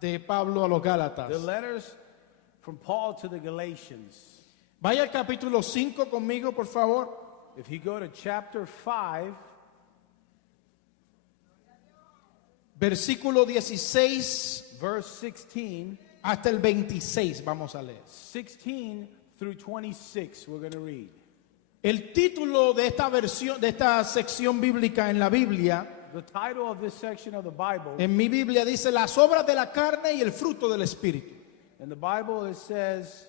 de Pablo a los Gálatas. The letters from Paul to the Galatians. Vaya al capítulo 5 conmigo, por favor. If you go to chapter 5, Versículo 16 verse 16, hasta el 26 vamos a leer. 16 through 26, we're going to read. El título de esta versión, de esta sección bíblica en la Biblia, The title of this section of the Bible, en mi Biblia dice las obras de la carne y el fruto del Espíritu. in the Bible it says,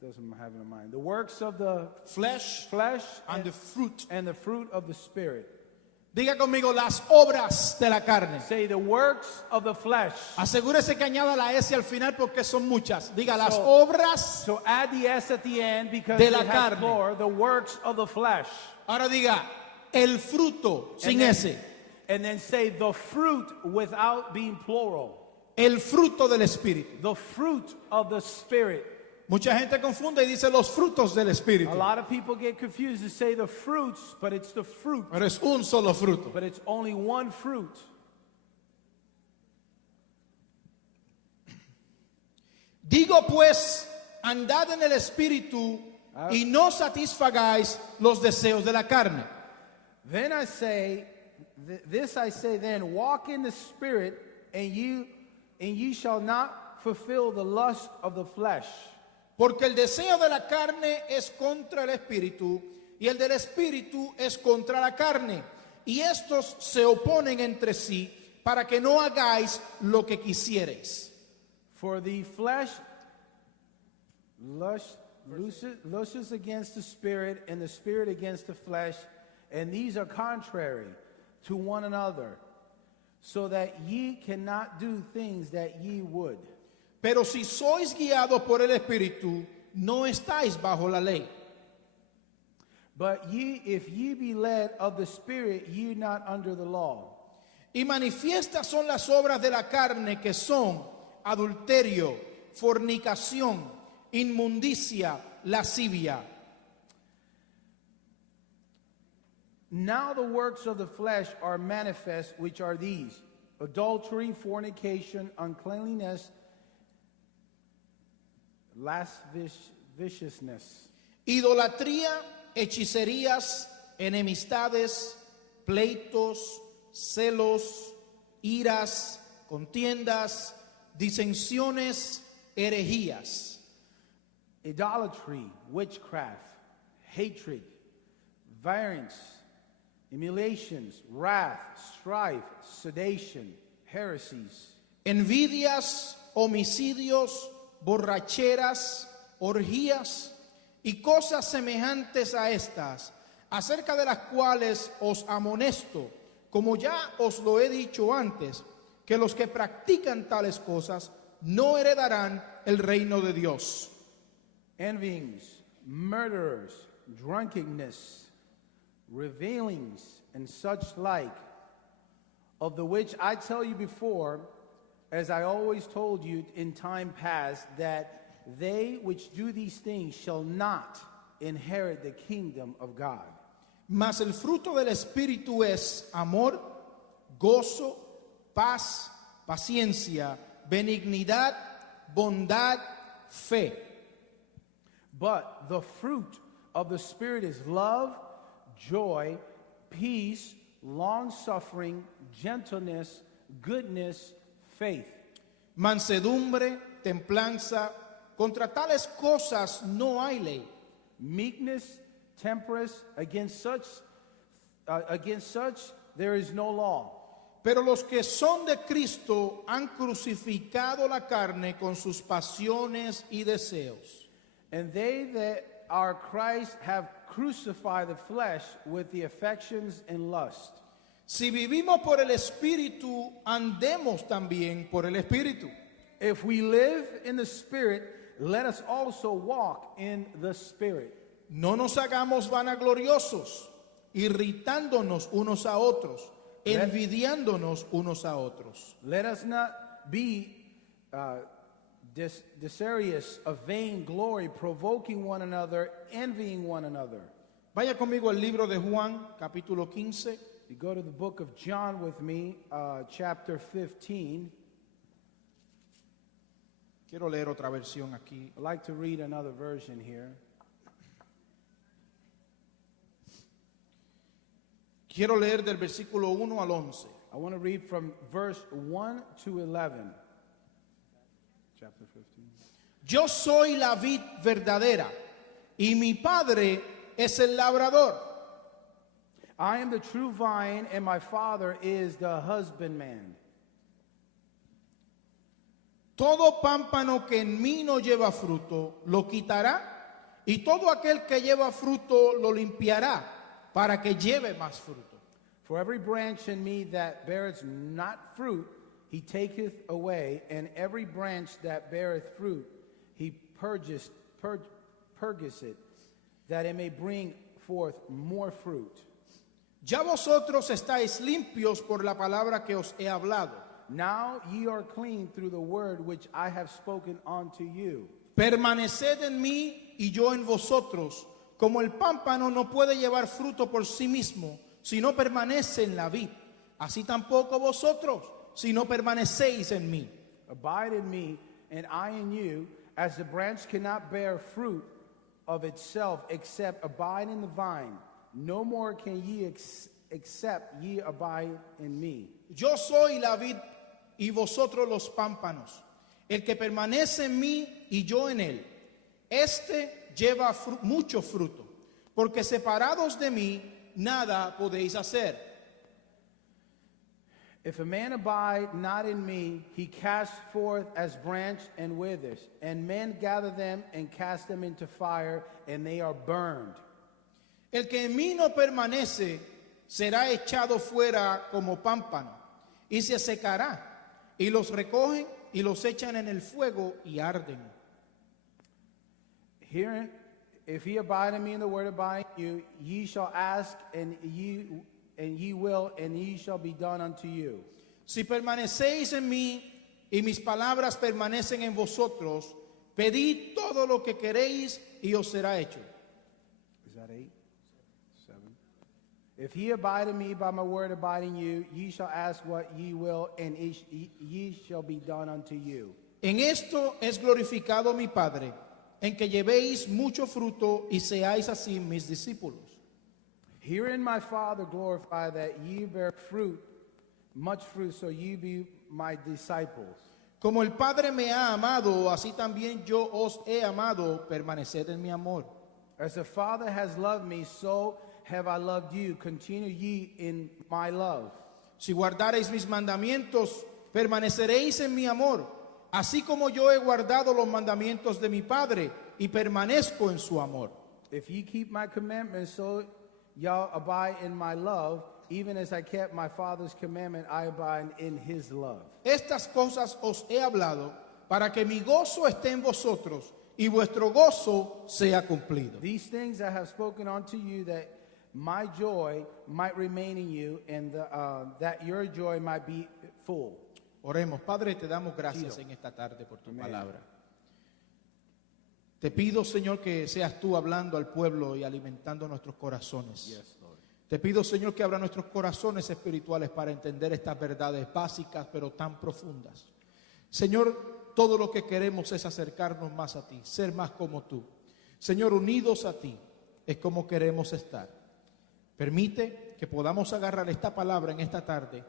doesn't have it in mind, the works of the Flesh flesh and the fruit. and the fruit of the Spirit. Diga conmigo las obras de la carne. Say the works of the flesh. Asegúrese que añada la S al final porque son muchas. Diga las So- obras. So add the S at the end because De it la has carne. plural, the works of the flesh. Ahora diga el fruto sin then- S. And then say the fruit without being plural. El fruto del Espíritu. The fruit of the Spirit. Mucha gente confunde y dice los frutos del A Espíritu. lot of people get confused and say the fruits, but it's the fruit. Pero es un solo fruto. But it's only one fruit. Digo pues, andad en el Espíritu y no satisfagáis los deseos de la carne. Then I say, this I say then, walk in the Spirit, and you shall not fulfill the lust of the flesh. Porque el deseo de la carne es contra el Espíritu y el del Espíritu es contra la carne. Y estos se oponen entre sí para que no hagáis lo que quisiereis. For the flesh lushes against the Spirit, and the Spirit against the flesh, and these are contrary to one another, so that ye cannot do things that ye would. Pero si sois guiados por el Espíritu, no estáis bajo la ley. But if ye be led of the Spirit, ye not under the law. Y manifiestas son las obras de la carne que son adulterio, fornicación, inmundicia, lascivia. Now the works of the flesh are manifest, which are these: adultery, fornication, uncleanliness, lasciviousness, Idolatría, hechicerías, enemistades, pleitos, celos, iras, contiendas, disensiones, herejías, idolatry, witchcraft, hatred, variance, emulations, wrath, strife, sedation, heresies, envidias, homicidios, borracheras, orgías y cosas semejantes a estas, acerca de las cuales os amonesto, como ya os lo he dicho antes, que los que practican tales cosas no heredarán el reino de Dios. envyings, murderers, drunkenness, revilings, and such like, of the which I tell you before, as I always told you in time past, that they which do these things shall not inherit the kingdom of God. Mas el fruto del Espíritu es amor, gozo, paz, paciencia, benignidad, bondad, fe. But the fruit of the Spirit is love, joy, peace, long-suffering, gentleness, goodness, faith. Mansedumbre, templanza, contra tales cosas no hay ley. Meekness, temperance, against such there is no law. Pero los que son de Cristo han crucificado la carne con sus pasiones y deseos. And they that are Christ have crucified the flesh with the affections and lust. Si vivimos por el Espíritu, andemos también por el Espíritu. If we live in the Spirit, let us also walk in the Spirit. No nos hagamos vanagloriosos, irritándonos unos a otros, envidiándonos unos a otros. Let us not be desirous of vain glory, provoking one another, envying one another. Vaya conmigo al libro de Juan, capítulo 15. You go to the book of John with me, chapter 15. Quiero leer otra versión aquí. I'd like to read another version here. Quiero leer del versículo 1 al 11. I want to read from verse 1 to 11. Chapter 15. Yo soy la vid verdadera y mi padre es el labrador. I am the true vine, and my Father is the husbandman. Todo pámpano que en mí no lleva fruto lo quitará, y todo aquel que lleva fruto lo limpiará, para que lleve más fruto. For every branch in me that beareth not fruit, he taketh away, and every branch that beareth fruit, he purgeth it, that it may bring forth more fruit. Ya vosotros estáis limpios por la palabra que os he hablado. Now ye are clean through the word which I have spoken unto you. Permaneced en mí y yo en vosotros, como el pámpano no puede llevar fruto por sí mismo, si no permanece en la vid. Así tampoco vosotros, si no permanecéis en mí. Abide in me, and I in you, as the branch cannot bear fruit of itself except abide in the vine. No more can ye except ye abide in me. Yo soy la vid y vosotros los pámpanos. El que permanece en mí y yo en él, este lleva mucho fruto, porque separados de mí nada podéis hacer. If a man abide not in me, he casts forth as branch and withers, and men gather them and cast them into fire, and they are burned. El que en mí no permanece será echado fuera como pámpano y se secará, y los recogen y los echan en el fuego y arden. Herein, if ye abide in me and the word abide in you, ye shall ask, and ye will, and ye shall be done unto you. Si permanecéis en mí y mis palabras permanecen en vosotros, pedid todo lo que queréis y os será hecho. Is that 8? 7. If ye abide in me, by my word abide in you, ye shall ask what ye will, and ye shall be done unto you. En esto es glorificado mi Padre, en que llevéis mucho fruto y seáis así mis discípulos. Herein my Father glorify, that ye bear fruit, much fruit, so ye be my disciples. Como el Padre me ha amado, así también yo os he amado, permaneced en mi amor. As the Father has loved me, so have I loved you. Continue ye in my love. Si guardareis mis mandamientos, permaneceréis en mi amor, así como yo he guardado los mandamientos de mi Padre y permanezco en su amor. If ye keep my commandments, so y'all abide in my love, even as I kept my Father's commandment, I abide in his love. Estas cosas os he hablado para que mi gozo esté en vosotros y vuestro gozo sea cumplido. These things I have spoken unto you, that my joy might remain in you, and that your joy might be full. Oremos. Padre, te damos gracias Pido. en esta tarde por tu Amén. palabra. Te pido, Señor, que seas tú hablando al pueblo y alimentando nuestros corazones. Yes, Lord. Te pido, Señor, que abra nuestros corazones espirituales para entender estas verdades básicas, pero tan profundas. Señor, todo lo que queremos es acercarnos más a ti, ser más como tú. Señor, unidos a ti es como queremos estar. Permite que podamos agarrar esta palabra en esta tarde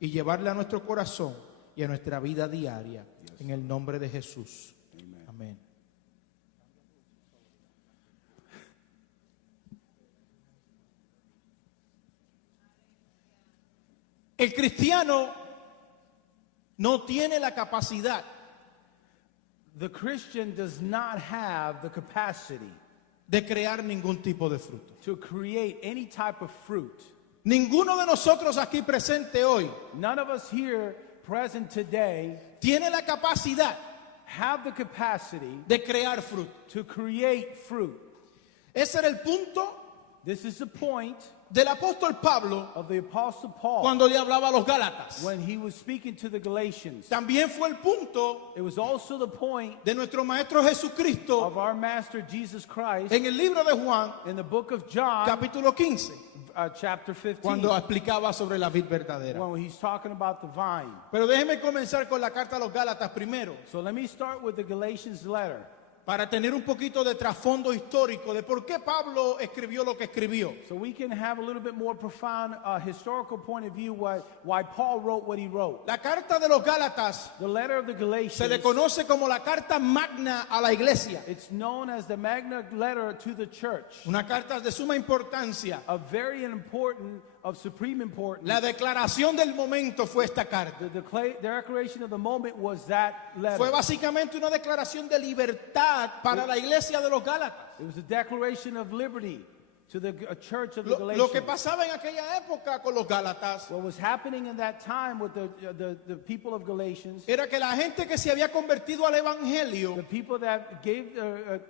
y llevarla a nuestro corazón y a nuestra vida diaria. En el nombre de Jesús. Amén. El cristiano no tiene la capacidad The Christian does not have the capacity de crear ningún tipo de fruto. to create any type of fruit. Ninguno de nosotros aquí presente hoy None of us here present today tiene la capacidad have the capacity de crear fruto. to create fruit. Ese era el punto This is the point del apóstol Pablo of the Apostle Paul cuando le hablaba a los Gálatas. when he was speaking to the Galatians. También fue el punto It was also the point de nuestro Maestro Jesucristo of our Master Jesus Christ en el libro de Juan, in the book of John, capítulo 15. chapter 15, cuando explicaba sobre la vid verdadera. when he's talking about the vine. Pero déjeme comenzar con la carta a los Gálatas primero, So let me start with the Galatians letter, para tener un poquito de trasfondo histórico de por qué Pablo escribió lo que escribió. so we can have a little bit more profound historical point of view why Paul wrote what he wrote. La carta de los Gálatas The letter of the se Galatians, le conoce como la carta magna a la iglesia, it's known as the Magna letter to the church, una carta de suma importancia. a very important, of supreme importance. La declaración del momento fue esta carta. The declaration of the moment was that letter. Fue básicamente una declaración de libertad para la iglesia de los Gálatas. It was a declaration of liberty to the church of the Galatians. Lo que pasaba en aquella época con los Gálatas What was happening in that time with the people of Galatians, era que la gente que se había convertido al evangelio, the people that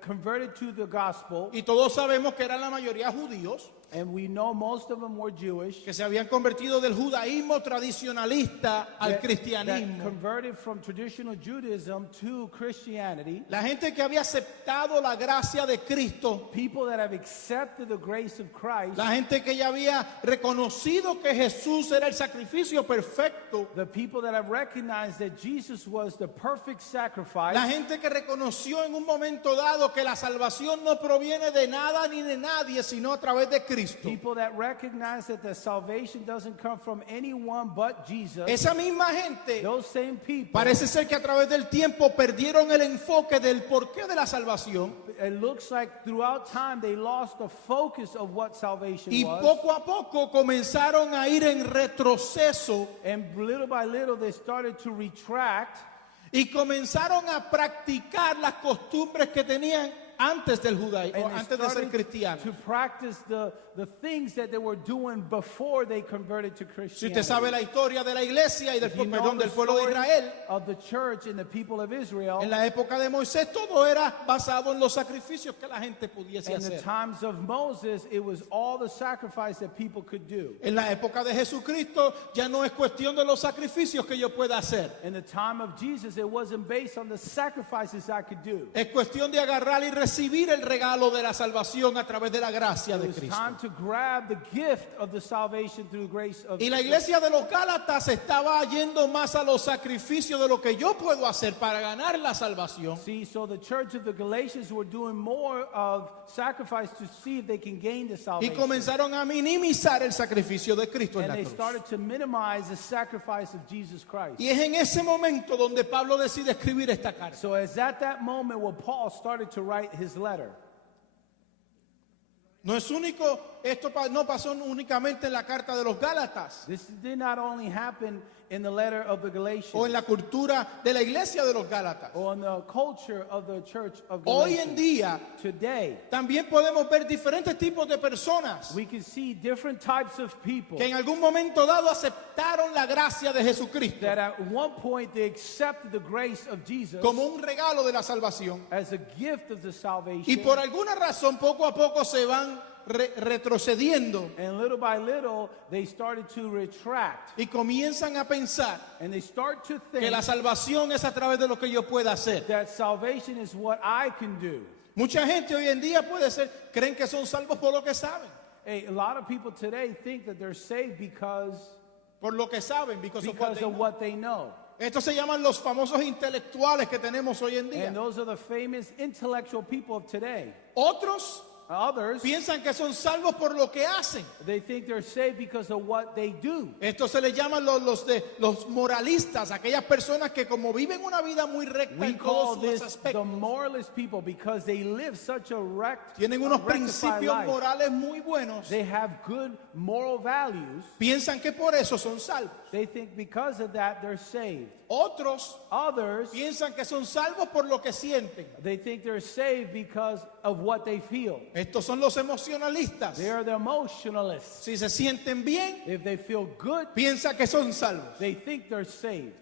converted to the gospel, y todos sabemos que eran la mayoría judíos, and we know most of them were Jewish, que se habían convertido del judaísmo tradicionalista al that cristianismo. converted from traditional Judaism to Christianity, La gente que había aceptado la gracia de Cristo, people that have accepted the grace of Christ, la gente que ya había reconocido que Jesús era el sacrificio perfecto, the people that have recognized that Jesus was the perfect sacrifice, la gente que reconoció en un momento dado que la salvación no proviene de nada ni de nadie, sino a través de Cristo. people that recognize that the salvation doesn't come from anyone but Jesus. Esa misma gente Those same people, parece ser que a través del tiempo perdieron el enfoque del porqué de la salvación it looks like throughout time they lost the focus of what salvation y was. poco a poco comenzaron a ir en retroceso And little by little they started to retract y comenzaron a practicar las costumbres que tenían antes del judaísmo, and they antes de ser started cristianos. to practice the things that they were doing before they converted to Si Christianity. usted sabe la historia de la iglesia y del, If you know perdón, the del pueblo de story Israel, of the church and the people of Israel, en la época de Moisés todo era basado en los sacrificios que la gente pudiese in the hacer. times of Moses, it was all the sacrifice that people could do. En la época de Jesucristo ya no es cuestión de los sacrificios que yo pueda hacer. In the time of Jesus, it wasn't based on the sacrifices I could do. Es cuestión de agarrar y recibir el regalo de la salvación a través de la gracia It de was Cristo. time to grab the gift of the salvation through the grace of Y la iglesia de los Gálatas estaba yendo más a los sacrificios de lo que yo puedo hacer para ganar la salvación. See, so the church of the Galatians were doing more of sacrifice to see if they can gain the Y salvation. comenzaron a minimizar el sacrificio de Cristo en And la they cruz. started to minimize the sacrifice of Jesus Christ. Y es en ese momento donde Pablo decide escribir esta carta. So it's at that moment where Paul started to write his letter. No es único, esto no pasó únicamente en la carta de los Gálatas This did not only happen in the letter of the Galatians o en la cultura de la iglesia de los Gálatas. or in the culture of the church of Hoy en Galatians. día Today, también podemos ver diferentes tipos de personas we can see different types of people que en algún momento dado aceptaron la gracia de Jesucristo that at one point they accepted the grace of Jesus como un regalo de la salvación as a gift of the y salvation. por alguna razón poco a poco se van retrocediendo And little by little, they started to retract. y comienzan a pensar And they start to que think la salvación es a través de lo que yo pueda hacer. that salvation is what I can do. Mucha gente hoy en día puede ser, creen que son salvos por lo que saben, Hey, a lot of people today think that they're saved because por lo que saben, because of what of they know. what they know. Estos se llaman los famosos intelectuales que tenemos hoy en día. And those are the famous intellectual people of today. Otros Others, piensan que son salvos por lo que hacen. they think they're saved because of what they do. Estos se les llaman los moralistas, aquellas personas que como viven una vida muy recta We en call todos this sus the aspectos, moralist people because they live such a tienen unos rectified principios life. morales muy buenos, They have good moral values. piensan que por eso son salvos. They think because of that they're saved. Otros Others, piensan que son salvos por lo que sienten. they think they're saved because of what they feel. Estos son los emocionalistas. They are the emotionalists. Si se sienten bien, If they feel good, piensan que son salvos. they think they're saved.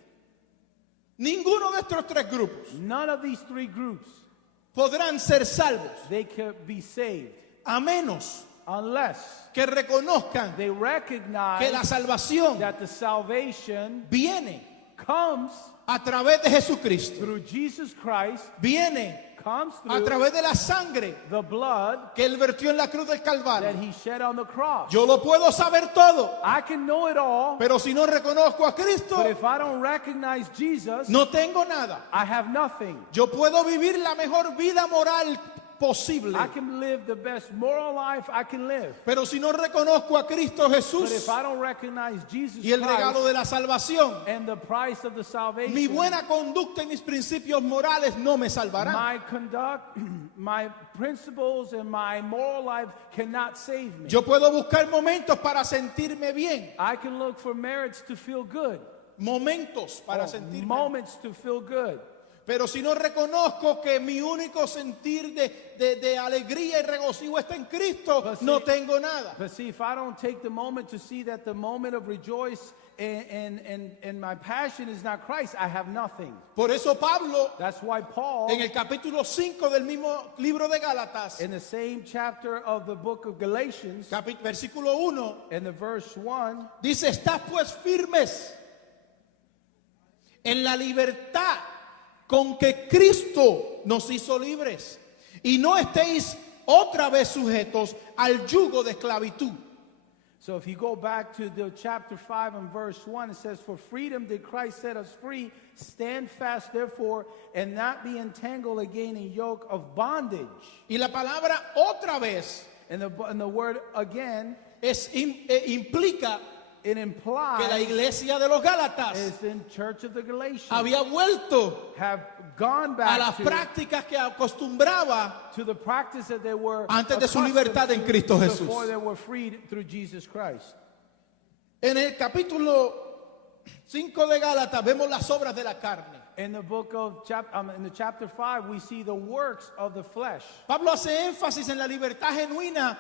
Ninguno de estos tres grupos None of these three groups, podrán ser salvos they can be saved a menos unless que reconozcan they que la recognize salvación that the salvation viene comes a través de Jesucristo. through Jesus Christ, Viene comes a through través de la sangre the blood que Él vertió en la cruz del that Calvario. he shed on the cross. Yo lo puedo saber todo, I can know it all, pero si no reconozco a Cristo, but if I don't recognize Jesus, no tengo nada. I have nothing. Yo puedo vivir la mejor vida moral posible, I can live the best moral life I can live. pero si no reconozco a Cristo But Jesús if I don't recognize Jesus y el regalo Christ de la salvación, and the price of the mi salvation, buena conducta y mis principios morales no me salvarán. my conduct, my principles, and my moral life cannot save me. Yo puedo buscar momentos para sentirme bien, I can look for merits to feel good, momentos para sentirme bien. moments to feel good. Pero si no reconozco que mi único sentir de alegría y regocijo está en Cristo, But see- no tengo nada. But see, if I don't take the moment to see that the moment of rejoice and my passion is not Christ, I have nothing. Por eso Pablo, That's why Paul, en el capítulo 5 del mismo libro de Gálatas, in the same chapter of the book of Galatians, versículo 1, in the verse 1, dice, estad pues firmes en la libertad con que Cristo nos hizo libres, y no estéis otra vez sujetos al yugo de esclavitud. so if you go back to the chapter 5 and verse 1, it says, for freedom did Christ set us free. Stand fast, therefore, and not be entangled again in yoke of bondage. Y la palabra otra vez And the word again, implica it que la implies iglesia de los Gálatas is the church of the Galatians había vuelto have gone a las back prácticas que acostumbraba to the practice that they were antes de su accustomed libertad en to Cristo Jesús. before they were freed through Jesus Christ. En el capítulo 5 de Gálatas vemos las obras de la carne. In the book of in the chapter 5, we see the works of the flesh. Pablo hace énfasis en la libertad genuina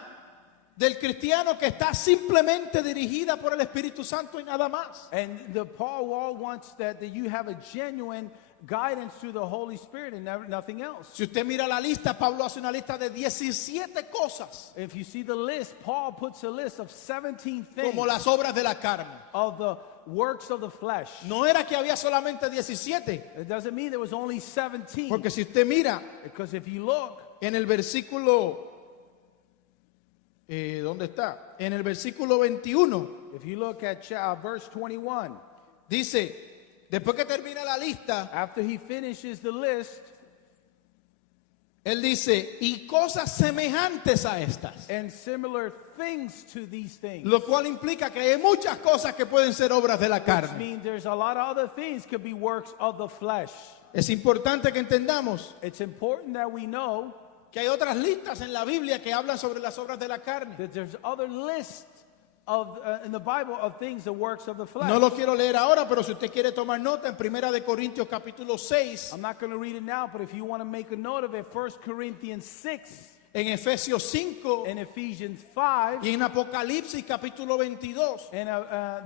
del cristiano que está simplemente dirigida por el Espíritu Santo y nada más. And Paul Wall wants that you have a genuine guidance through the Holy Spirit and nothing else. Si usted mira la lista, Pablo hace una lista de 17 cosas If you see the list, Paul puts a list of 17 things como las obras de la carne. of the works of the flesh. No era que había solamente 17, It doesn't mean there was only 17. porque si usted mira Because if you look en el versículo, ¿dónde está? En el versículo 21, If you look at verse 21, dice, después que termina la lista, after he finishes the list, él dice, y cosas semejantes a estas, and similar things to these things, lo cual implica que hay muchas cosas que pueden ser obras de la which carne. means there's a lot of other things could be works of the flesh. Es importante que entendamos It's important that we know que hay otras listas en la Biblia que hablan sobre las obras de la carne. that there's other lists of in the Bible of things, the works of the flesh. No lo quiero leer ahora, pero si usted quiere tomar nota, en Primera de Corintios capítulo 6, I'm not going to read it now, but if you want to make a note of it, 1 Corinthians 6 en Efesios 5 and Ephesians 5 y en Apocalipsis capítulo 22, and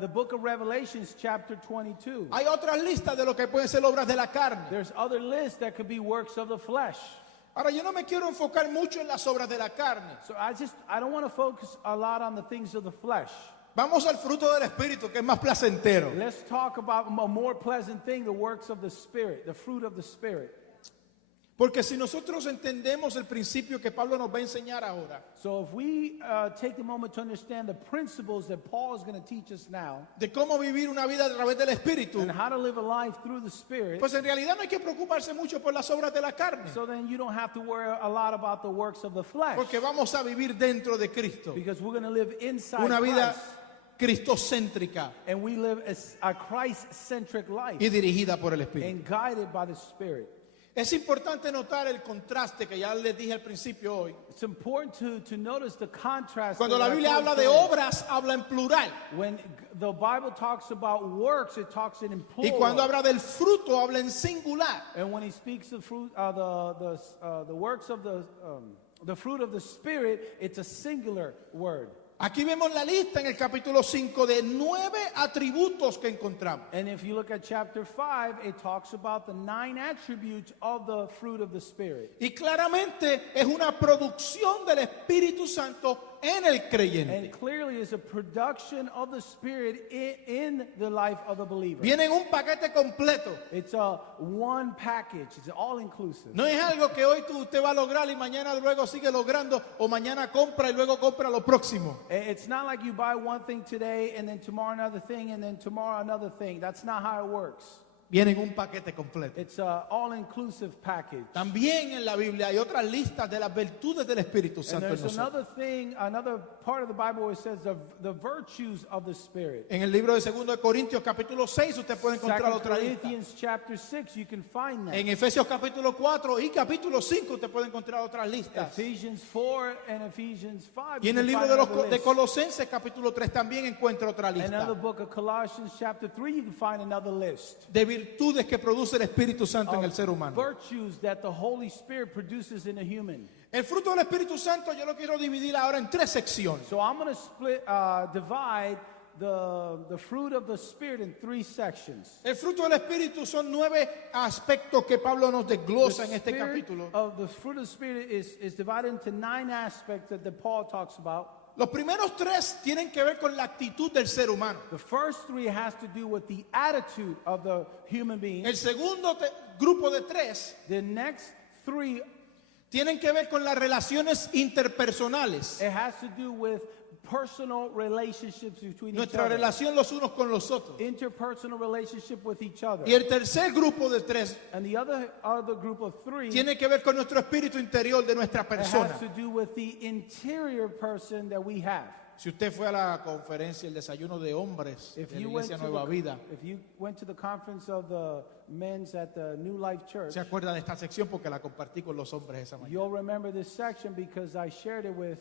the book of Revelations chapter 22. hay otras listas de lo que pueden ser obras de la carne. There's other lists that could be works of the flesh. Ahora, yo no me quiero enfocar mucho en las obras de la carne. So I don't want to focus a lot on the things of the flesh. Vamos al fruto del Espíritu, que es más placentero. Let's talk about a more pleasant thing, the works of the Spirit, the fruit of the Spirit. Porque si nosotros entendemos el principio que Pablo nos va a enseñar ahora, So if we take the moment to understand the principles that Paul is going to teach us now de cómo vivir una vida a través del Espíritu, and how to live a life through the Spirit, pues en realidad no hay que preocuparse mucho por las obras de la carne, so then you don't have to worry a lot about the works of the flesh, porque vamos a vivir dentro de Cristo, because we're going to live inside una vida Christ, cristocéntrica and we live a Christ-centric life y dirigida por el Espíritu. and guided by the Spirit. Es importante notar el contraste que ya les dije al principio hoy. It's important to notice the contrast. Cuando that la I Biblia told habla de today. obras, habla en plural. When the Bible talks about works, it talks in Y plural. cuando habla del fruto, habla en singular. And when he speaks of fruit, the works of the fruit of the Spirit, it's a singular word. Aquí vemos la lista en el capítulo 5 de 9 atributos que encontramos. And if you look at chapter 5, it talks about the 9 attributes of the fruit of the Spirit. Y claramente es una producción del Espíritu Santo en el And creyente. clearly is a production of the Spirit in the life of the believer. Viene en un paquete completo. It's a one package. It's all inclusive. No es algo que hoy usted va a lograr y mañana luego sigue logrando o mañana compra y luego compra lo próximo. It's not like you buy one thing today and then tomorrow another thing and then tomorrow another thing. That's not how it works. Viene en un paquete completo. It's an all-inclusive package. También en la Biblia hay otras listas de las virtudes del Espíritu And Santo en there's nosotros. another thing, another part of the Bible where it says the virtues of the Spirit. En el libro de 2 de Corintios capítulo 6 usted puede encontrar 2 otra lista. Corinthians chapter 6, you can find that. En Efesios capítulo 4 y capítulo 5 usted puede encontrar otras listas. Ephesians 4 and Ephesians 5. Y you en el can libro find de, another de list. Colosenses capítulo 3 también encuentra otra Another lista book of Colossians chapter 3, you can find another list. de virtudes que produce el Espíritu Santo en el ser humano. Virtues that the Holy Spirit produces in a human. El fruto del Espíritu Santo yo lo quiero dividir ahora en 3 secciones. So I'm going to divide the fruit of the Spirit in 3 sections. El fruto del Espíritu son 9 aspectos que Pablo nos desglosa en este The capítulo. fruit of the Spirit is divided into 9 aspects that Paul talks about. Los primeros 3 tienen que ver con la actitud del ser humano. The first 3 has to do with the attitude of the human being. El segundo grupo de 3 The next 3, tienen que ver con las relaciones interpersonales. it has to do with personal relationships between each Nuestra other. relación los unos con los otros. Interpersonal relationship with each other. Y el tercer grupo de 3 And the other group of 3, tiene que ver con nuestro espíritu interior de nuestra it persona. has to do with the interior person that we have. Si usted fue a la conferencia, el desayuno de hombres de If la you went Iglesia to Nueva Vida, the conference of the men's at the New Life Church, se acuerda de esta sección porque la compartí con los hombres esa mañana. you'll remember this section because I shared it with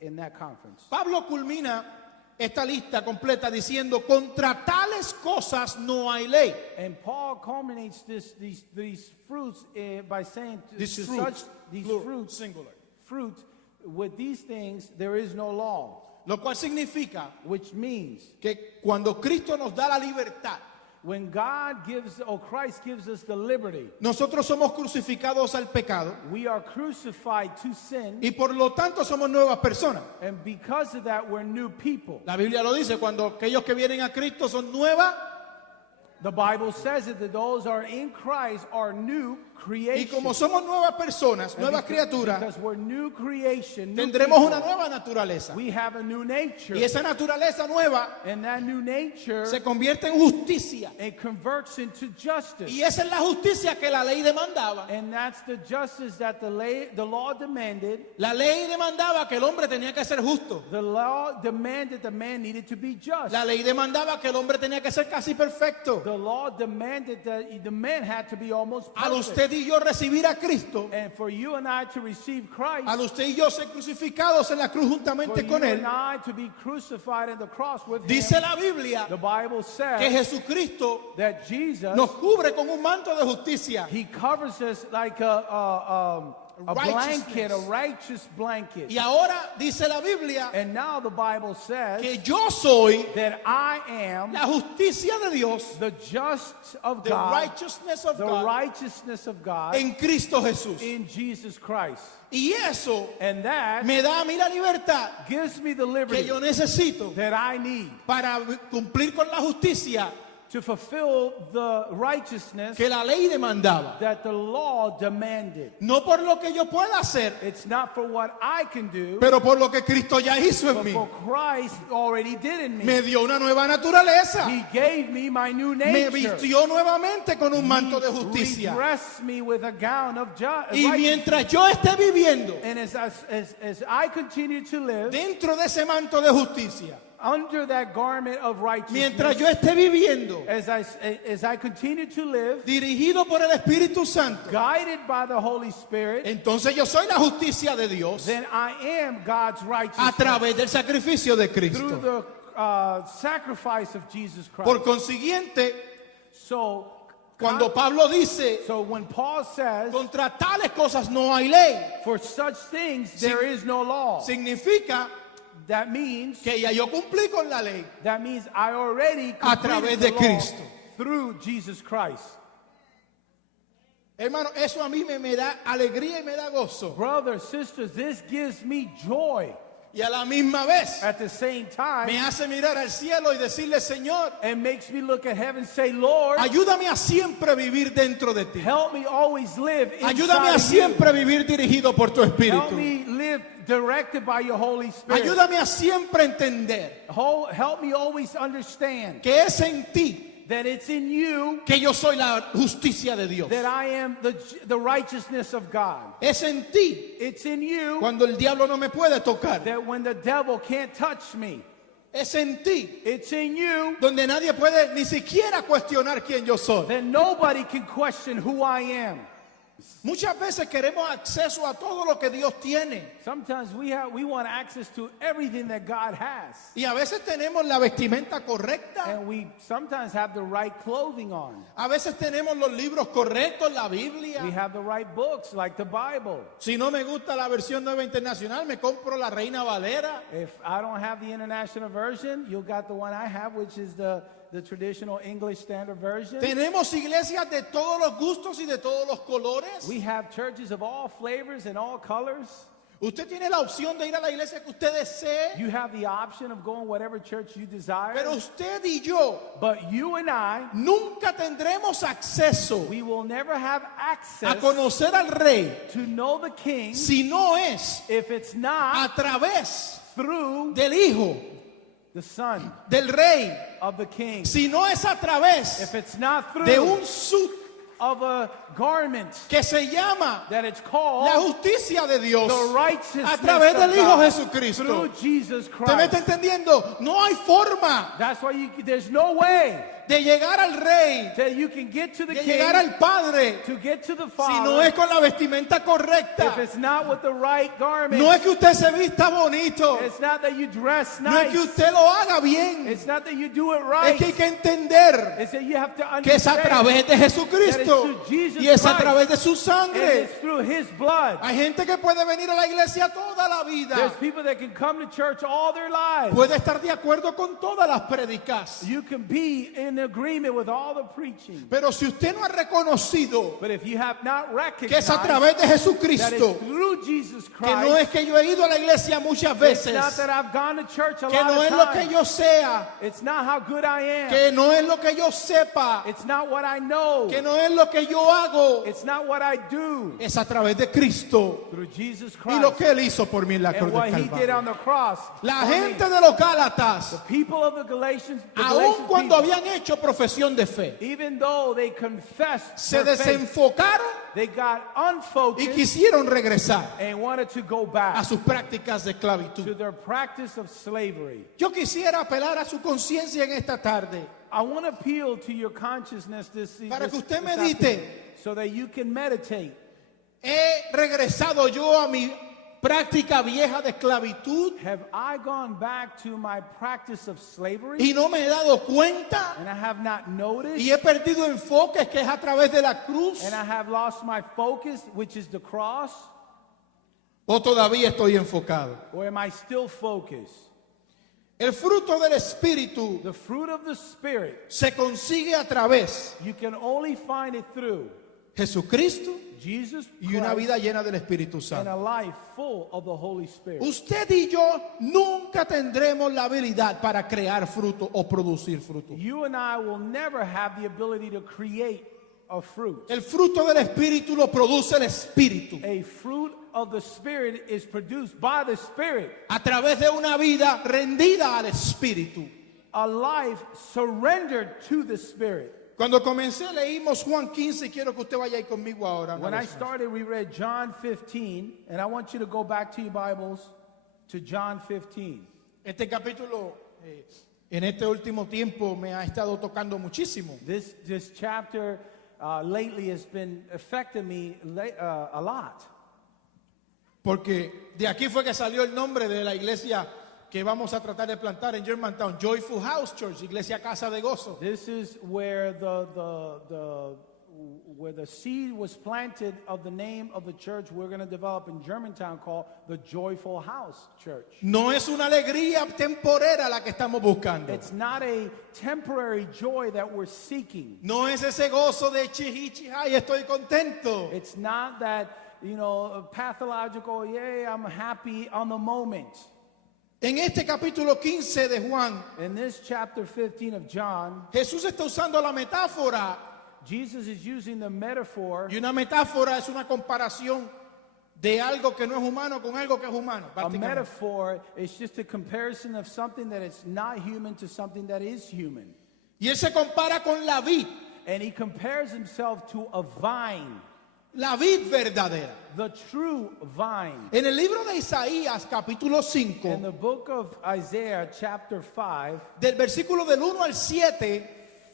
in that conference. Pablo culmina esta lista completa diciendo, contra tales cosas no hay ley. And Paul culminates these fruits by saying to These such fruits, these plural, fruits singular. fruit with these things there is no law, Lo cual significa which means que cuando Cristo nos da la libertad, when God gives or Christ gives us the liberty, nosotros somos crucificados al pecado we are crucified to sin, y por lo tanto somos nuevas personas. and because of that we're new people. La Biblia lo dice, cuando aquellos que vienen a Cristo son nuevas, The Bible says it, that those are in Christ are new y como creation. somos nuevas personas, And nuevas because- criaturas, because we're new creation, new tendremos people, una nueva naturaleza. we have a new nature, Y esa naturaleza nueva and that new nature se convierte en justicia. it converts into justice. Y esa es la justicia que la ley demandaba. And that's the justice that the law demanded. La ley demandaba que el hombre tenía que ser justo. The law demanded the man needed to be just. La ley demandaba que el hombre tenía que ser casi perfecto. The law demanded that the man had to be almost Al perfect. usted y yo recibir a Cristo, And for you and I to receive Christ, al usted y yo ser crucificados en la cruz for juntamente you con Él, and I to be crucified in the cross with dice him, la Biblia the Bible que says Jesucristo that Jesus, nos cubre con un manto de justicia. he covers us like a blanket, a righteous blanket. Y ahora dice la Biblia And now the Bible says que yo soy that I am la justicia de Dios, the just of the God, righteousness of the God righteousness of God en Cristo Jesús. in Jesus Christ. Y eso And that me da a mí la libertad gives me the que liberty yo necesito that I need para cumplir con la justicia to fulfill the righteousness que la ley demandaba. that the law demanded. No por lo que yo pueda hacer, It's not for what I can do, pero por lo que Cristo ya hizo en but mí. for Christ already did in me. Me dio una nueva naturaleza. He gave me my new Me nature. vistió nuevamente con un manto de He justicia. dressed me with a gown of Y mientras yo esté viviendo And as I continue to live dentro de ese manto de justicia, under that garment of mientras yo righteousness, esté viviendo as I continue to live, dirigido por el Espíritu Santo, guided by the Holy Spirit, entonces yo soy la justicia de Dios then I am God's a righteousness través del sacrificio de through Cristo. the sacrifice of Jesus Christ. Por consiguiente, So, cuando Pablo dice, so when Paul says, contra tales cosas no hay ley, for such things there is no law, significa that means que ya yo cumplí con la ley I already a través completed de the law Cristo. through Jesus Christ. Hermano, eso a mí me da alegría y me da gozo. Brothers, sisters, this gives me joy. Y a la misma vez At the same time, me hace mirar al cielo y decirle, Señor, it makes me look at heaven and say, Lord, ayúdame a siempre vivir dentro de ti. help me always live Ayúdame a inside of you. siempre vivir dirigido por tu Help Espíritu. me live directed by your Holy Spirit. Ayúdame a siempre entender Help me always understand que es en ti that it's in you que yo soy la justicia de Dios. that I am the righteousness of God. Es en ti It's in you cuando el diablo no me puede tocar. that when the devil can't touch me, Es en ti it's in you donde nadie puede ni siquiera cuestionar quién yo soy. that nobody can question who I am. Muchas veces queremos acceso a todo lo que Dios tiene. Sometimes we want access to everything that God has. Y a veces tenemos la vestimenta correcta. And we sometimes have the right clothing on. A veces tenemos los libros correctos, la We Biblia. have the right books like the Bible. Si no me gusta la versión nueva internacional, me compro la Reina Valera. If I don't have the international version, you got the one I have, which is the traditional English Standard Version. Tenemos iglesias de todos los gustos y de todos los colores. We have churches of all flavors and all colors. Usted tiene la opción de ir a la iglesia que usted desee, You have the option of going whatever church you desire. pero usted y yo But you and I, nunca tendremos acceso we will never have access a conocer al Rey to know the King si no es if it's not a través through del Hijo, the Son del Rey, of the King. si no es a través If it's not de through un suit of a garment que se llama that it's la called justicia de Dios the righteousness a través of del Hijo God, Jesucristo. through Jesus ¿Usted me está Christ. entendiendo? No hay forma That's why there's no way de llegar al Rey, that you can get to the de King, llegar al Padre, to get to the si Father, no es con la vestimenta if correcta. it's not with the right garment. No es que usted se vista bonito, It's not that you dress no es nice. que usted lo haga bien, It's not that you do it es right. que hay que entender It's that you have to que es a understand través de Jesucristo y es a través de su and sangre. it's through His blood. Hay gente que puede venir a la iglesia toda la There's vida, people that can come to church all their lives. puede estar de acuerdo con todas las prédicas, You can be in agreement with all the preaching. pero si usted no ha reconocido But if you have not que es a recognized través de that Jesucristo, it's through Jesus que no es Christ, que yo he ido a la iglesia muchas it's veces, not that I've gone to church a que lot no of es lo que times. yo sea, It's not how good I am. que no es lo que yo sepa, It's not what I know. que no es lo que yo hago, It's not what I do. es a través de Cristo Through Jesus y lo Christ que Él hizo por mí en la cruz and what del He did on Calvario. the cross. La for me. gente de los Gálatas, People of the Galatians, aun cuando people, habían hecho profesión de fe, even though they confessed se their faith, desenfocaron they got y unfocused quisieron regresar and wanted to go a back sus prácticas de to esclavitud. their practice of slavery. Yo quisiera apelar a su conciencia en esta tarde I want to appeal to your consciousness para que usted this medite. afternoon so that you can meditate. ¿He regresado yo a mi práctica vieja de esclavitud Have I gone back to my practice of slavery y no me he dado cuenta and I have not noticed y he perdido enfoques que es a través de la cruz? and I have lost my focus, which is the cross? ¿O todavía estoy enfocado? Or am I still focused? El fruto del Espíritu The fruit of the Spirit, se consigue a través you can only find it through Jesucristo Jesus y una Christ vida llena del Espíritu and a Santo. life full of the Holy Spirit. Usted y yo nunca tendremos la habilidad para crear fruto o producir fruto. You and I will never have the ability to create a fruit. El fruto del Espíritu lo produce el Espíritu A fruit of the Spirit is produced by the Spirit. a través de una vida rendida al Espíritu. A life surrendered to the Spirit. Cuando comencé leímos Juan 15 y quiero que usted vaya ahí conmigo ahora. una When I vez más. started, we read John 15, and I want you to go back to your Bibles to John 15. Este capítulo en este último tiempo me ha estado tocando muchísimo. This chapter lately has been affecting me a lot. Porque de aquí fue que salió el nombre de la iglesia que vamos a tratar de plantar en Germantown, Joyful House Church, Iglesia Casa de Gozo. This is where the where the seed was planted of the name of the church we're going to develop in Germantown called the Joyful House Church. No es una alegría temporera la que estamos buscando. It's not a temporary joy that we're seeking. No es ese gozo de chihichija y estoy contento. It's not that, pathological, yay, I'm happy on the moment. En este capítulo 15 de Juan, In this chapter 15 of John, Jesús está usando la metáfora, Jesus is using the metaphor. y una metáfora es una comparación de algo que no es humano con algo que es humano. A prácticamente. metaphor is just a comparison of something that is not human to something that is human. Y él se compara con la vid, And he compares himself to a vine, la vid verdadera. the true vine. En el libro de Isaías, capítulo In 5, the book of Isaiah, chapter 5, del versículo del 1 al 7,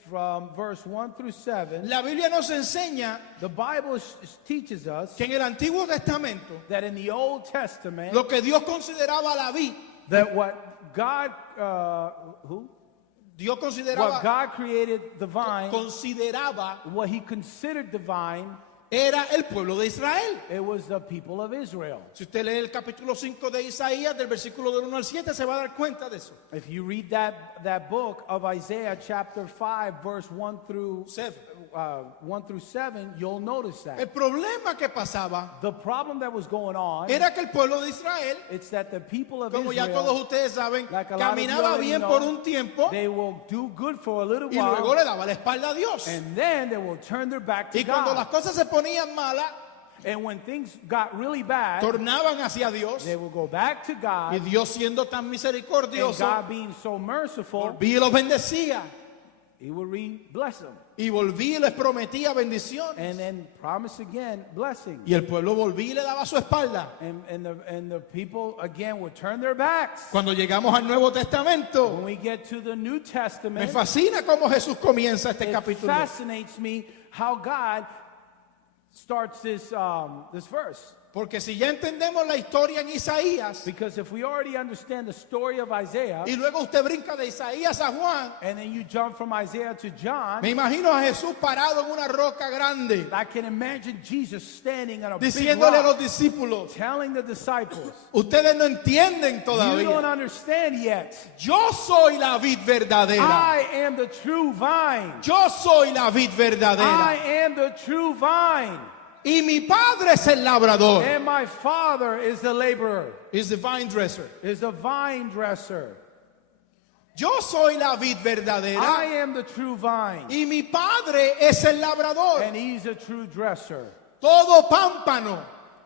from verse 1 through 7, la Biblia nos enseña the Bible teaches us que en el Antiguo Testamento, that in the Old Testament, lo que Dios consideraba la vid, that what God, Dios what consideraba, God created the vine, consideraba what he considered the vine, era el pueblo de Israel. it was the people of Israel. Si usted lee el capítulo 5 de Isaías, del versículo del 1 al 7, se va a dar cuenta de eso. If you read that book of Isaiah, chapter 5, verse 1 through 7, you'll notice El that. problema que pasaba The problem that was going on, era que el pueblo de Israel, it's that the people of como ya todos Israel, ustedes saben, like a lot of you caminaba already bien know, por un tiempo they will do good for a little y luego while, le daba la espalda a Dios. and then they will turn their back to Y cuando las God. cosas se ponían malas, And when things got really bad, tornaban hacia Dios. they will go back to Y God, Dios siendo tan and misericordioso, God being so merciful, volvía y los bendecía. he will bless them. Y volvía y les prometía bendiciones. And then promise again blessing. Y el pueblo volvía y le daba su espalda. And the people again would turn their backs. Cuando llegamos al Nuevo Testamento, When we get to the New me Testament, fascina cómo Jesús comienza este it capítulo. fascinates me how God starts this verse. Porque si ya entendemos la historia en Isaías, Because if we already understand the story of Isaiah, y luego usted brinca de Isaías a Juan, and then you jump from Isaiah to John, me imagino a Jesús parado en una roca grande, I can imagine Jesus standing on a big diciéndole a los rock, discípulos, telling the disciples, ustedes no entienden you don't todavía. understand yet. Yo soy la vid verdadera. I am the true vine. Yo soy la vid I verdadera. am the true vine. Y mi padre es el labrador. And my father is the laborer, Is the vine dresser. is the vine dresser. Yo soy la vid I verdadera. am the true vine, Y mi padre es el labrador. and he's a true dresser. Todo pámpano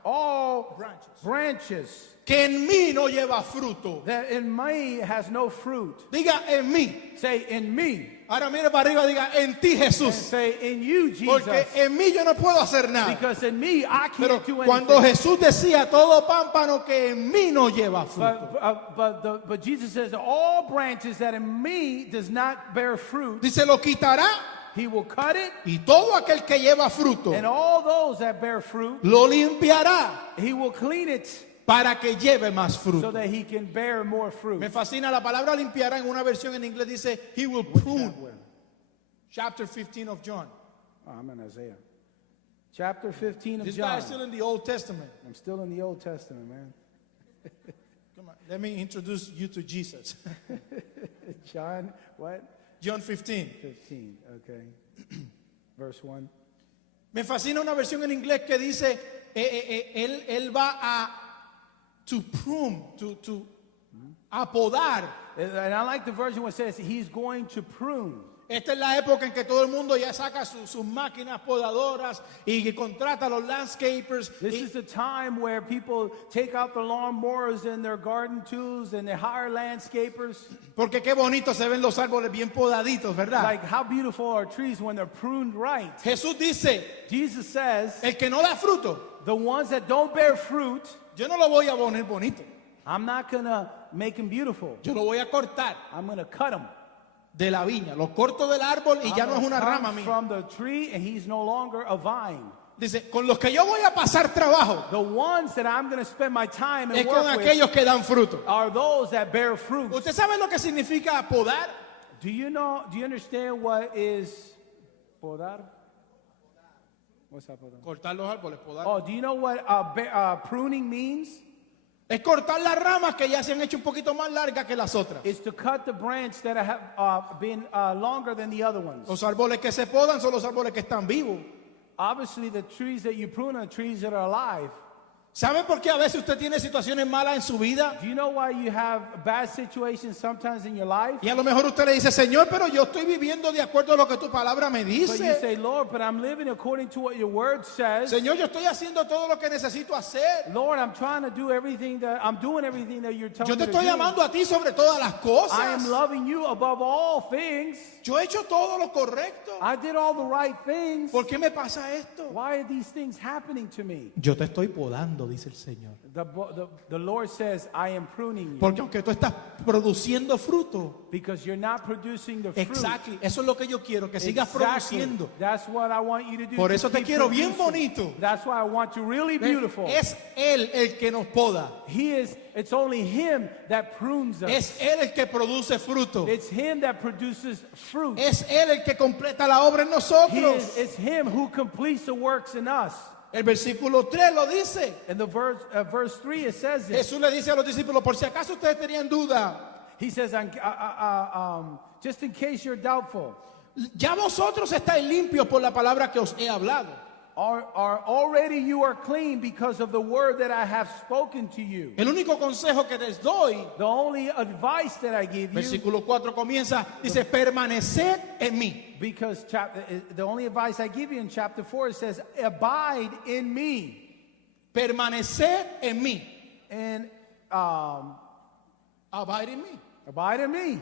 All branches que en mí no lleva fruto. that in me has no fruit, Diga en mí. say in me, Ahora mire para arriba, diga en ti and Jesús. say in you, Porque Jesus. en mí yo no puedo hacer nada. Because in me I Pero can't do cuando anything. Jesús decía todo pámpano que en mí no lleva fruto, But Jesus says that all branches that in me does not bear fruit, dice lo quitará he will cut it, y todo aquel que lleva fruto and all those that bear fruit, lo limpiará he will clean it para que lleve más so fruto. that he can bear more fruit. Me fascina la palabra limpiará. En una versión en inglés dice he will prune. Chapter 15 of John. Oh, I'm in Isaiah. Chapter 15 of This guy John. is still in the Old Testament. I'm still in the Old Testament, man. Come on, let me introduce you to Jesus. John, what? John 15. 15, okay. Verse 1. Me fascina una versión en inglés que dice él va a to prune, to apodar. And I like the version where it says he's going to prune. Esta es la época en que todo el mundo ya saca sus máquinas podadoras y que contrata a los landscapers. This Y- is the time where people take out their lawnmowers and their garden tools and they hire landscapers. porque qué bonito se ven los árboles bien podaditos, ¿verdad? Like how beautiful are trees when they're pruned right. Jesús dice, Jesus says, el que no da fruto, the ones that don't bear fruit, yo no lo voy a poner bonito. I'm not going to make them beautiful. Yo lo voy a cortar I'm going to cut them. de la viña. Lo corto del árbol y ya no es una rama mía. From the tree and he's no longer a vine. Dice, con los que yo voy a pasar trabajo The ones that I'm going to spend my time and es con work with aquellos que dan fruto. are those that bear fruit. ¿Usted sabe lo que significa podar? Do you understand what is podar? What's that, brother? Cortar los árboles, podar. Oh, do you know what pruning means? Es cortar las ramas que ya se han hecho un poquito más largas que las otras. It's to cut the branch that have been longer than the other ones. Los árboles que se podan son los árboles que están vivos. Obviously, the trees that you prune are trees that are alive. ¿Sabe por qué a veces usted tiene situaciones malas en su vida? Do you know why you have bad situations sometimes in your life? Y a lo mejor usted le dice, Señor, pero yo estoy viviendo de acuerdo a lo que tu palabra me But you dice. say, Lord, but I'm living according to what your word says. Señor, yo estoy haciendo todo lo que necesito hacer. Lord, I'm trying to do everything I'm doing everything that you're telling Yo te me to estoy do. amando a ti sobre todas las I cosas. am loving you above all things. Yo he hecho todo lo correcto. I did all the right things. ¿Por qué me pasa esto? Why are these things happening to me? Yo te estoy podando, dice el Señor. The Lord says, I am pruning you. Porque aunque tú estás produciendo fruto, Because you're not producing the fruit. exactly, eso es lo que yo quiero, que sigas Exactly. produciendo. That's what I want you to do. Por to eso te keep quiero bien producing. bonito. That's why I want you really beautiful. Es Él el que nos poda. It's only Him that prunes us. Es Él el que produce fruto. It's Him that produces fruit. Es Él el que completa la obra en nosotros. It's Him who completes the works in us. El versículo 3 lo dice. In the verse 3, it says this. Jesús le dice a los discípulos, por si acaso ustedes tenían duda, He says, just in case you're doubtful, ya vosotros estáis limpios por la palabra que os he hablado. are already you are clean because of the word that I have spoken to you. El único consejo que les doy, The only advice that I give you, versículo 4 comienza, dice, permaneced en mí. because the only advice I give you in chapter 4, it says, abide in me. Permaneced en mí. And Abide in me. abide in me.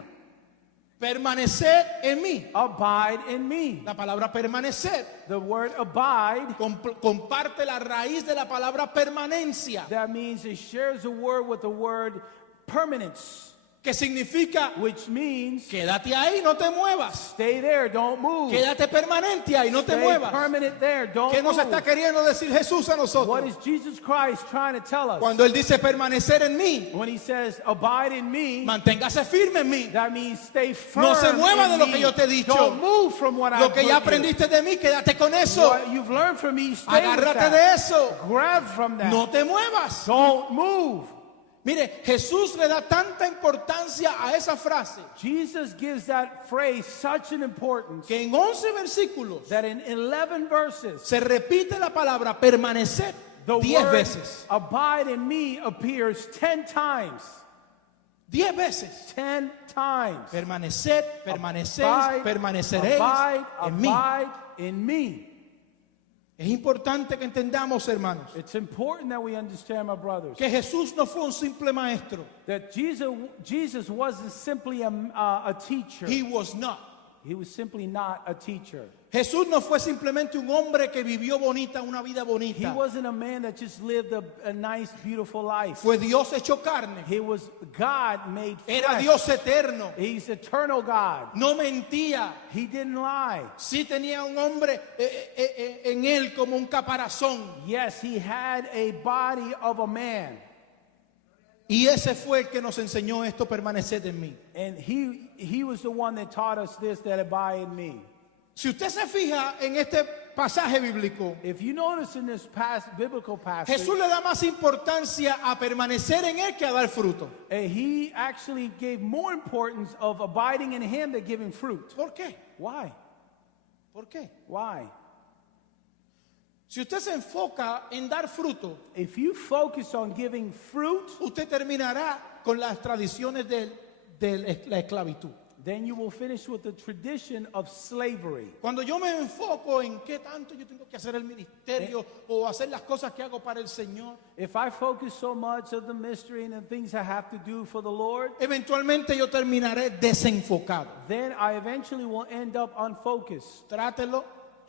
Permaneced en mí. Abide in me. La palabra permanecer The word abide, comparte la raíz de la palabra permanencia, that means it shares the word with the word permanence, que significa which means quédate ahí, no te muevas. stay there, don't move. Quédate permanente ahí, no te Stay muevas. permanent there, don't ¿Qué nos move. está queriendo decir Jesús a What nosotros? is Jesus Christ trying to tell us? Cuando Él dice permanecer en mí, When he says abide in me, manténgase firme en mí. that means stay firm. No se mueva in de lo me. que yo te he dicho. Don't move from what Lo I've que ya put you. aprendiste de mí, quédate con eso. What you've learned from me, stay with Agárrate that. de eso. Grab from that. No te muevas. Don't move. Mire, Jesús le da tanta importancia a esa frase Jesus gives that phrase such an importance que en 11 versículos that in 11 verses, se repite la palabra permanecer the 10 word veces. abide in me appears 10 times. 10 veces. 10 times. Permaneced, permanecéis, Abide, permaneceréis abide, en mí. abide in me. Es importante que entendamos, hermanos, It's important that we understand, my brothers, que Jesús no fue un simple maestro. that Jesus wasn't simply a teacher. He was not. He was simply not a teacher. Jesús no fue simplemente un hombre que vivió bonita, una vida He bonita. wasn't a man that just lived a nice, beautiful life. Fue Dios hecho carne. He was God made Era flesh. Dios eterno. He's eternal God. No mentía. He didn't lie. Sí tenía un hombre en él como un caparazón. Yes, he had a body of a man. Y ese fue el que nos enseñó esto, permaneced en mí. And he was the one that taught us this, that abide in me. Si usted se fija en este pasaje bíblico, If you notice in this biblical passage, Jesús le da más importancia a permanecer en él que a dar fruto. he actually gave more importance of abiding in him than giving fruit. ¿Por qué? Why? ¿Por qué? Why? Si usted se enfoca en dar fruto, If you focus on giving fruit, usted terminará con las tradiciones de la esclavitud. then you will finish with the tradition of slavery. Cuando yo me enfoco en qué tanto yo tengo que hacer el ministerio o hacer las cosas que hago para el Señor, If I focus so much of the mystery and the things I have to do for the Lord, eventualmente yo terminaré desenfocado. then I eventually will end up unfocused. Trátelo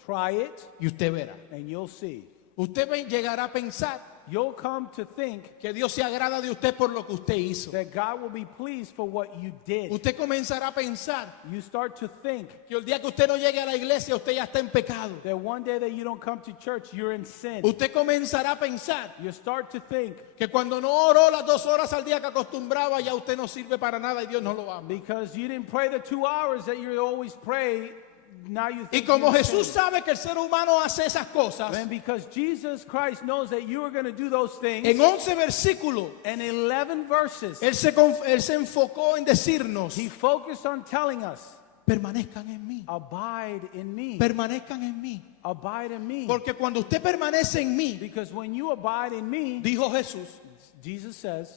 Try it y usted verá. and you'll see. Usted llegará a pensar You'll come to think que Dios se agrada de usted por lo que usted hizo. that God will be pleased for what you did. Usted comenzará a pensar You start to think que el día que usted no llegue a la iglesia, usted ya está en pecado. that one day that you don't come to church, you're in sin. Usted comenzará a pensar You start to think que cuando no oró las 2 horas al día que acostumbraba, ya usted no sirve para nada y Dios no lo ama. because you didn't pray the 2 hours that you always pray, now you Y think como you're Jesús saved. sabe que el ser humano hace esas cosas, And because Jesus Christ knows that you are going to do those things, en 11 versículos, and 11 verses, él se enfocó en decirnos, he focused on telling us, permanezcan en mí, abide in me, permanezcan en mí. abide in me. Porque cuando usted permanece en mí, Because when you abide in me, dijo Jesús, Jesus says,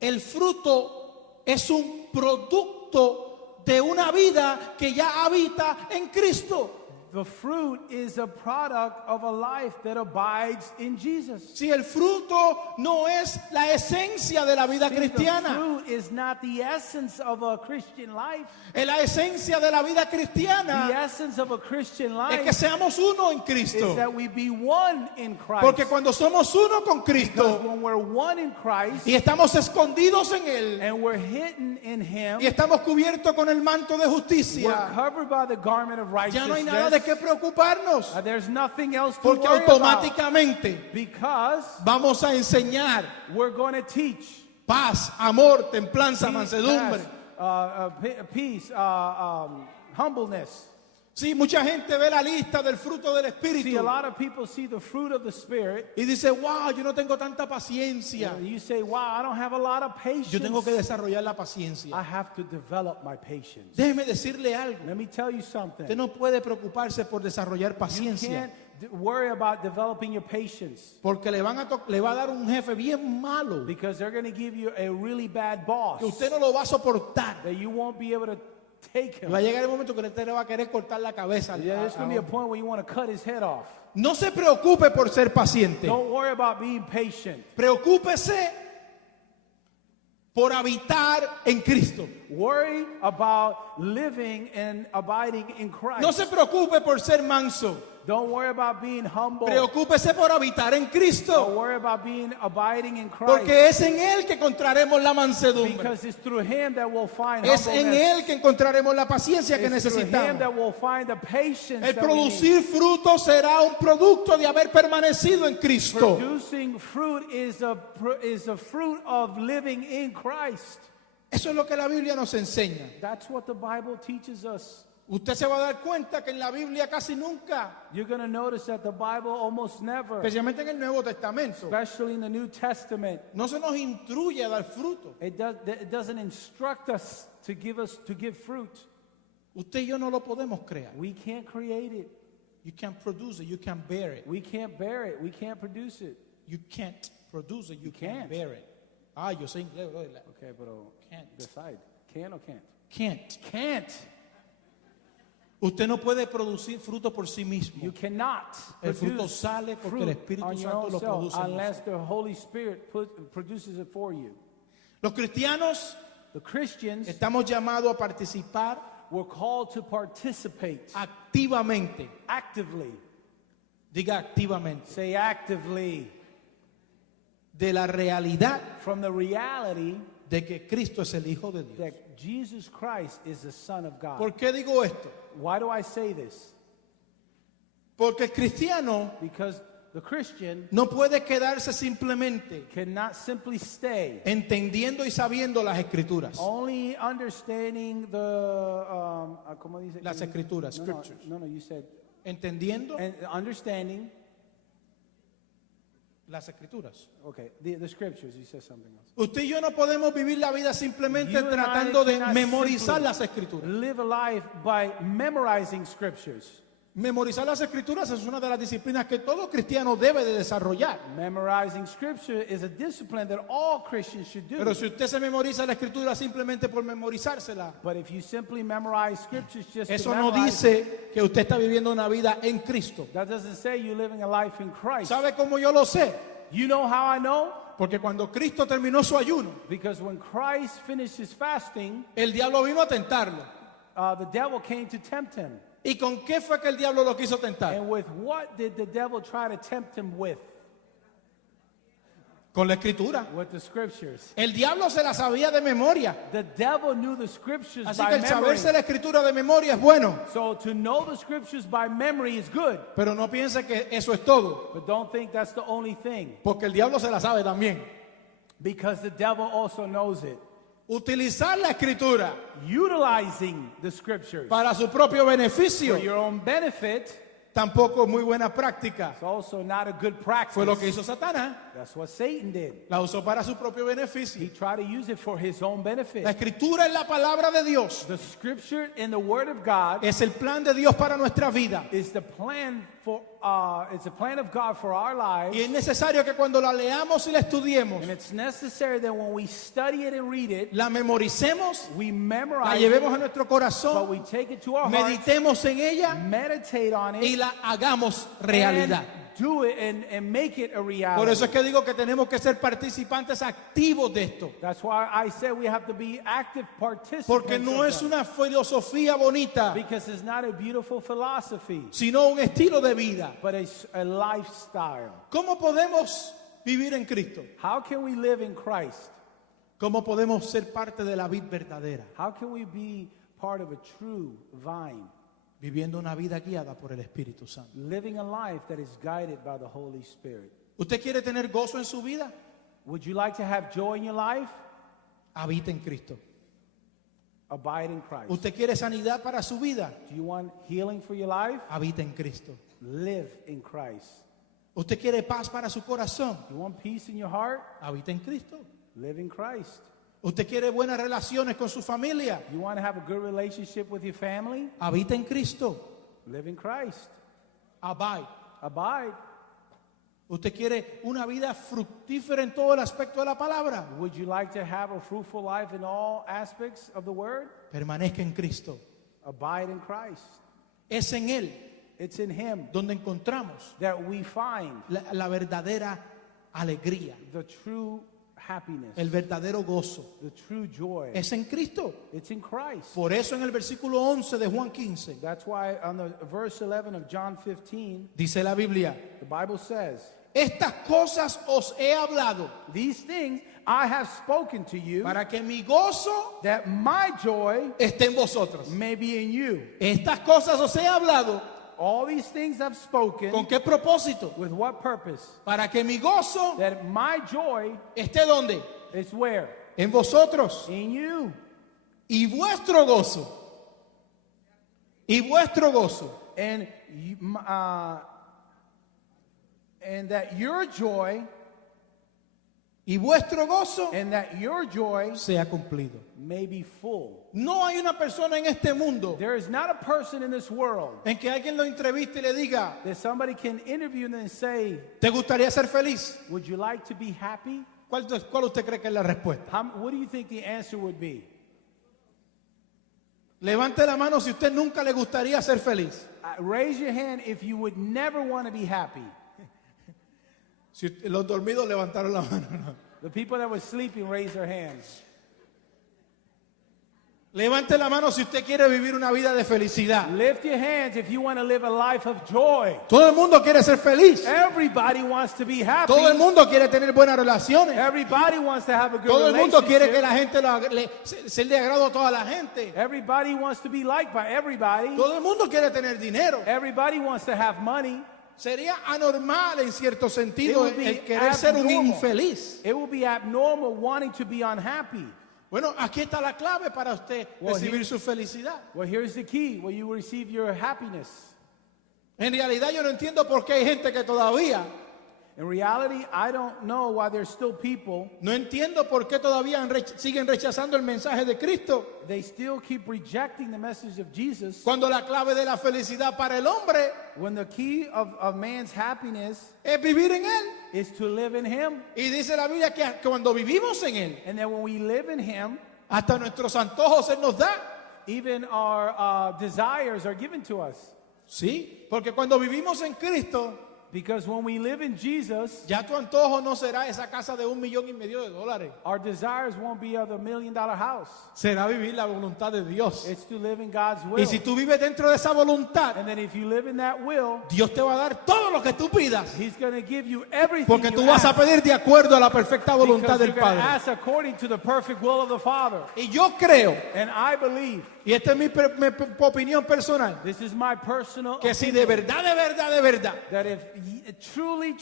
el fruto es un producto de una vida que ya habita en Cristo. the fruit is a product of a life that abides in Jesus. Si el fruto no es la esencia de la vida See, cristiana, the fruit is not the essence of a Christian life. la esencia de la vida The cristiana essence of a Christian es que life seamos uno en is Cristo. that we be one in Christ. Porque cuando somos uno con Because Cristo when we're one in Christ y estamos escondidos en Él and we're hidden in Him, y estamos cubiertos con el manto de we're justicia, covered by the garment of ya no hay nada de righteousness. qué preocuparnos. There's nothing else to Porque worry about automáticamente because vamos a enseñar we're going to teach paz, amor, templanza, mansedumbre. peace, humbleness. Sí, mucha gente ve la lista del fruto del See, Espíritu a lot of people see the fruit of the Spirit. y dice, wow, yo no tengo tanta paciencia. You say, wow, I don't have a lot of patience. Yo tengo que desarrollar la paciencia. I have to develop my patience. Déjeme decirle algo. Let me tell you something. Usted no puede preocuparse por desarrollar You paciencia can't worry about developing your patience porque le va a dar un jefe bien malo because they're going to give you a really bad boss que usted no lo va a soportar. that you won't be able to take Y him. va a llegar el momento que usted le va a querer cortar la cabeza. Yeah, there's going to be a point where you want to cut his head off. No se preocupe por ser paciente. Don't worry about being patient. Preocúpese por habitar en Cristo. Worry about living and abiding in Christ. No se preocupe por ser manso. Don't worry about being humble. Preocúpese por habitar en Don't Cristo. worry about being abiding in Christ. Porque es en Él que encontraremos la mansedumbre. Because it's through Him that we'll find Es en humbleness. Él que encontraremos la paciencia que It's through Him necesitamos. that we'll find the patience El that we need. producir fruto será un producto de haber permanecido en Cristo. Producing fruit is a fruit of living in Christ. Eso es lo que la Biblia nos enseña. That's what the Bible teaches us. Usted se va a dar cuenta que en la Biblia casi nunca, You're going to notice that the Bible almost never, especialmente en el Nuevo Testamento, especially in the New Testament, no se nos instruye a dar fruto. it doesn't instruct us to give fruit. Usted y yo no lo podemos crear. We can't create it. You can't produce it, you can't bear it. We can't bear it. We can't produce it. You can't produce it, you can't. can't bear it. Ah, yo sé inglés, brother. Okay, but Can't. decide. Can or can't? Can't. Can't. Usted no puede producir fruto por sí mismo. You cannot El fruto produce sale porque el fruit Espíritu on your Santo own lo self produce en unless the Holy Spirit produces it for you. Los cristianos The Christians estamos llamados a participar were called to participate activamente. actively. Diga activamente. Say actively. De la realidad From the reality de que Cristo es el Hijo de Dios. that Jesus Christ is the Son of God. ¿Por qué digo esto? Why do I say this? Porque el cristiano Because the Christian no puede quedarse simplemente cannot simply stay entendiendo y sabiendo las escrituras. only understanding the ¿cómo dice? Las escrituras, No, scriptures. no, you said Entendiendo and understanding. las escrituras. Okay, the scriptures. You said something else. Usted y yo no podemos vivir la vida simplemente You and I tratando de cannot memorizar simply las escrituras. live a life by memorizing scriptures. Memorizar las escrituras es una de las disciplinas que todo cristiano debe de desarrollar. Memorizing scripture is a discipline that all Christians should do. Pero si usted se memoriza la escritura simplemente por memorizársela, But if you simply memorize scriptures just to eso no memorize, dice que usted está viviendo una vida en Cristo. that doesn't say you're living a life in Christ. ¿Sabe cómo yo lo sé? You know how I know? Porque cuando Cristo terminó su ayuno, Because when Christ finished his fasting, el diablo vino a tentarlo. the devil came to tempt him. ¿Y con qué fue que el diablo lo quiso tentar? And with what did the devil try to tempt him with? Con la escritura. With the scriptures. El diablo se la sabía de memoria. The devil knew the scriptures Así by que el memory. saberse la escritura de memoria es bueno. So to know the scriptures by memory is good. Pero no piense que eso es todo. But don't think that's the only thing. Porque el diablo se la sabe también. Because the devil also knows it. utilizar la escritura utilizing the scriptures para su propio for beneficio, your own benefit, tampoco es muy buena práctica. it's also not a good practice. Fue lo que hizo Satanás. That's what Satan did. La usó para su propio He beneficio. tried to use it for his own benefit. La escritura es la palabra de Dios. The scripture and the word of God Es el plan de Dios para nuestra vida. is the plan for it's a plan of God for our lives. Y es necesario que cuando la leamos y la estudiemos, And it's necessary that when we study it and read it, la memoricemos, we la memorize llevemos a it, nuestro but corazón, we take it to our hearts, meditemos en ella meditate on y it, la hagamos realidad. and do it and make it a reality. Por eso es que digo que tenemos que ser participantes activos de esto. That's why I said we have to be active participants. Porque no of es them. una filosofía bonita, Because it's not a beautiful philosophy, sino un estilo de vida. but it's a lifestyle. ¿Cómo podemos vivir en Cristo? How can we live in Christ? ¿Cómo podemos ser parte de la vid verdadera? How can we be part of a true vine? Viviendo una vida guiada por el Espíritu Santo. Living a life that is guided by the Holy Spirit. ¿Usted quiere tener gozo en su vida? Would you like to have joy in your life? Habita en Cristo. Abide in Christ. ¿Usted quiere sanidad para su vida? Do you want healing for your life? Habita en Cristo. Live in Christ. ¿Usted quiere paz para su corazón? Do you want peace in your heart? Habita en Cristo. Live in Christ. ¿Usted quiere buenas relaciones con su familia? You want to have a good relationship with your family? Habita en Cristo. Live in Christ. Abide. Abide. ¿Usted quiere una vida fructífera en todo el aspecto de la palabra? Would you like to have a fruitful life in all aspects of the word? Permanezca en Cristo. Abide in Christ. Es en Él It's in Him donde encontramos that we find la verdadera alegría, the true happiness, el verdadero gozo. the true joy. Es en Cristo. It's in Christ. Por eso en el versículo 11 de Juan 15 That's why on the verse 11 of John 15, dice la Biblia, the Bible says, estas cosas os he hablado "These things I have spoken to you, para que mi gozo that my joy esté en vosotros. may be in you." Estas cosas os he hablado, All these things I've spoken, ¿con qué propósito? with what purpose? Para que mi gozo That my joy esté donde? is where? En vosotros. In you. Y vuestro gozo. Y vuestro gozo. And that your joy, Y vuestro gozo and that your joy sea cumplido. may be full. No hay una persona en este mundo There is not a person in this world en que alguien lo entreviste y le diga, that somebody can interview them and say, ¿te gustaría ser feliz? "Would you like to be happy?" ¿Cuál usted cree que es la respuesta? What do you think the answer would be? Levante la mano si usted nunca le gustaría ser feliz. Raise your hand if you would never want to be happy. Si los dormidos levantaron la mano. The people that were sleeping raise their hands. Levante la mano si usted quiere vivir una vida de felicidad. Lift your hands if you want to live a life of joy. Todo el mundo quiere ser feliz. Everybody wants to be happy. Todo el mundo quiere tener buenas relaciones. Everybody wants to have a good Todo el mundo quiere que relationship. la gente ser de agrado a toda la gente. Everybody wants to be liked by everybody. Todo el mundo quiere tener dinero. Everybody wants to have money. Sería anormal en cierto It sentido would be el querer ser un abnormal. infeliz. It would be abnormal wanting to be unhappy. Bueno, aquí está la clave para usted Well, recibir su felicidad. Well, here's the key where you will receive your happiness. En realidad yo no entiendo por qué hay gente que todavía, In reality, I don't know why there's still people, no entiendo por qué todavía siguen rechazando el mensaje de Cristo, they still keep rejecting the message of Jesus, cuando la clave de la felicidad para el hombre when the key of man's happiness es vivir en Él. is to live in Him. Y dice la Biblia que cuando vivimos en Él, And then when we live in Him, hasta nuestros antojos Él nos da. even our desires are given to us. Sí, porque cuando vivimos en Cristo, Because when we live in Jesus, ya tu antojo no será esa casa de $1,500,000. our desires won't be of the $1 million house. Será vivir la voluntad de Dios. It's to live in God's will. Y si tú vives dentro de esa voluntad, And then if you live in that will, Dios te va a dar todo lo que tú pidas. He's going to give you everything Porque you tú vas a ask, pedir de acuerdo a la perfecta voluntad because del you're going to Padre. ask according to the perfect will of the Father. Y yo creo, And I believe, y esta es mi opinión personal, this is my personal que si opinion, de verdad, that if truly,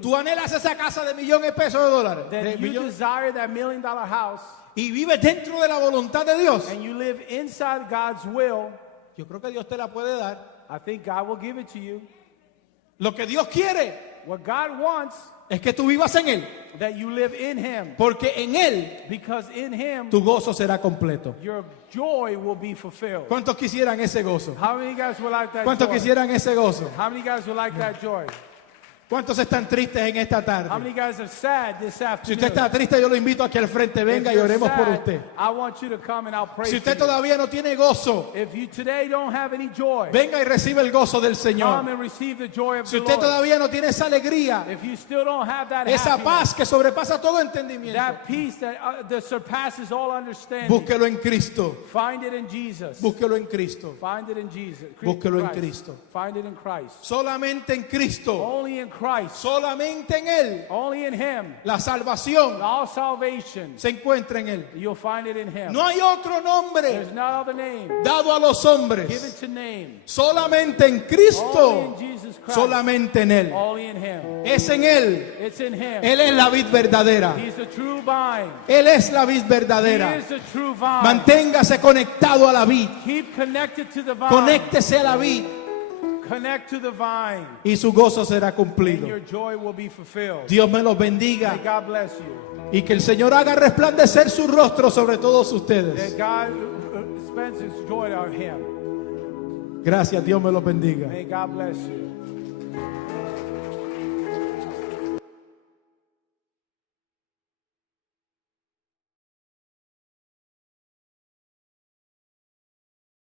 tú anhelas esa casa de $1,000,000 that de you millón, desire that $1 million house, y vives dentro de la voluntad de Dios, and you live inside God's will, yo creo que Dios te la puede dar. I think God will give it to you. Lo que Dios quiere What God wants, es que tú vivas en Él, that you live in Him, porque en Él because in Him, tu gozo será completo. your joy will be fulfilled. ¿Cuántos quisieran ese gozo? How many guys would like that ¿Cuántos joy? quisieran ese gozo? How many guys would like that joy? ¿Cuántos están tristes en esta How tarde? many guys are sad this Si afternoon? usted está triste, yo lo invito a que al frente venga y If you're oremos por sad, usted. I want you to come and I'll pray Si for usted you. todavía no tiene gozo, If you today don't have any joy, venga y reciba el gozo del come Señor. and receive the joy of Si the usted Lord. todavía no tiene esa alegría, If you still don't have that esa happiness, paz que sobrepasa todo entendimiento, that peace that surpasses all understanding, búsquelo en Cristo. find it in Jesus. Búsquelo en Cristo. Find it in Jesus. Búsquelo en Christ. Cristo. Find it in Christ. Solamente en Cristo, Only in Christ. solamente en Él, Only in Him. la salvación All salvation, se encuentra en Él. you'll find it in Him. No hay otro nombre There's no other name dado a los hombres, given to name. solamente en Only Cristo, in Jesus Christ. solamente en Él. Only in Him. Es en Él. It's in Him. Él es la vid verdadera. He's the true vine. Él es la vid He verdadera. is the true vine. Manténgase conectado a la vid. Keep connected to the vine. Conéctese a la vid Connect to the vine. y su gozo será And cumplido. your joy will be fulfilled. Dios me los bendiga May God bless you. y que el Señor haga resplandecer su rostro sobre todos ustedes. That God spends His joy on Him. Gracias, Dios me los bendiga. May God bless you.